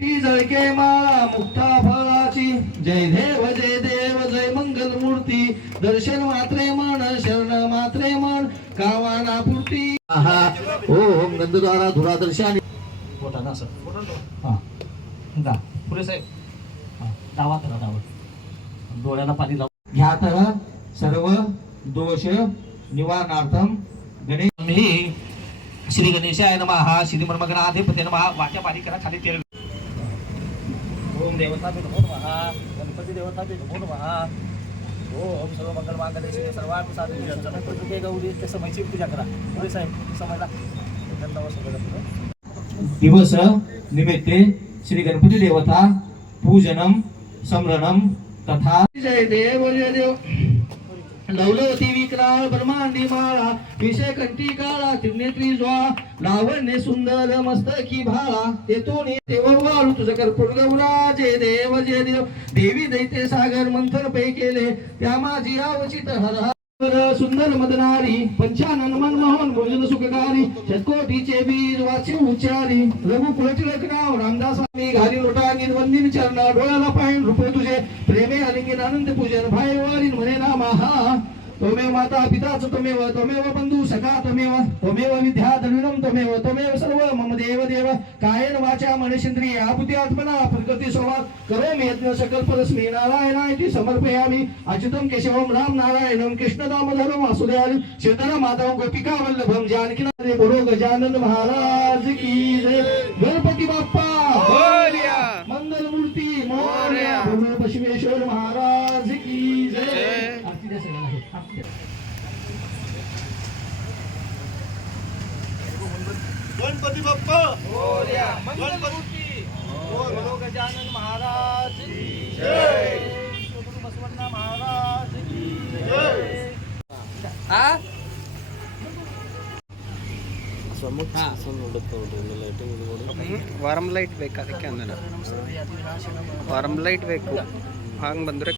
ती जळके माळा मुक्ता फळाची जय देव जय मंगल मूर्ती दर्शन मात्रे मन शरण मात्रे मन कावाना पुरती ओम गंधद्वारा धुरा दर्शन मोठा ना सर हा जा पुढे साहेब हा डावा करा डावा डोळ्याला पाणी लावून घ्या तर सर्व दोष निवारणार्थम गणेश श्री गणेशाय नमः श्री मन्मगणाधिपते नमः वाक्य पाणी करा खाली तेल ओम देवता नमो नमः गणपती देवता नमो नमः ओम सर्व मंगल मांगल्ये शिवे सर्वार्थ साधके गणपती गौरी ते समयची पूजा करा पुढे साहेब समयला दिवस निमित्ते श्री गणपती देवता पूजनम समरणम तथा जय देव लवलवती विक्राळ ब्रह्मांडी माळा विषय कंठी काळा त्रिनेत्री ज्वा लावण्य सुंदर मस्तकी भाळा येतो वाळू तुझं कर्पूर गौरा जय देव देवी दैते सागर मंथन पै केले त्या माझी आवचित हर सुंदर मदनारी पंचानन मनमोहन भोजन सुखकारी शतकोटीचे बीज वाचे उच्चारी रघुकुल टिळक नाव रामदास स्वामी घाली लोटांगीन वंदिन चरणा डोळ्याला पाहिन रूपे तुझे प्रेमे आलिंगन आनंद पूजन भाई वारीन म्हणे ना महा त्वमेव माता पिताच त्वमेव बंधू सखा त्वमेव विद्या धनुरम त्वमेव सर्व मम देव कायन वाचा मनसेंद्रिय आबुद्धी आत्मना प्रकृती स्वभाव करोमि यज्ञ सकल परस्मै नारायणाय समर्पयामि अच्युतं केशवं राम नारायणं कृष्ण दामोदरं वासुदेवं श्रीधर माधव गोपिका वल्लभं जानकी बोलो गजानन महाराज की जय गणपती बाप्पा मोरया मंगल मूर्ती मोरया बोलो बसवेश्वर महाराज की जय आरती द्या सगळ्यांना गणपती बाप्पा मोरया गणपती बोलो गजानन महाराज की जय बसवण्णा महाराज की जय ವಾರಂ ಲೈಟ್ ಬೇಕು ಅದಕ್ಕೆ ಅಂದ ವಾರಂ ಲೈಟ್ ಬೇಕು ಹಂಗೆ ಬಂದರೆ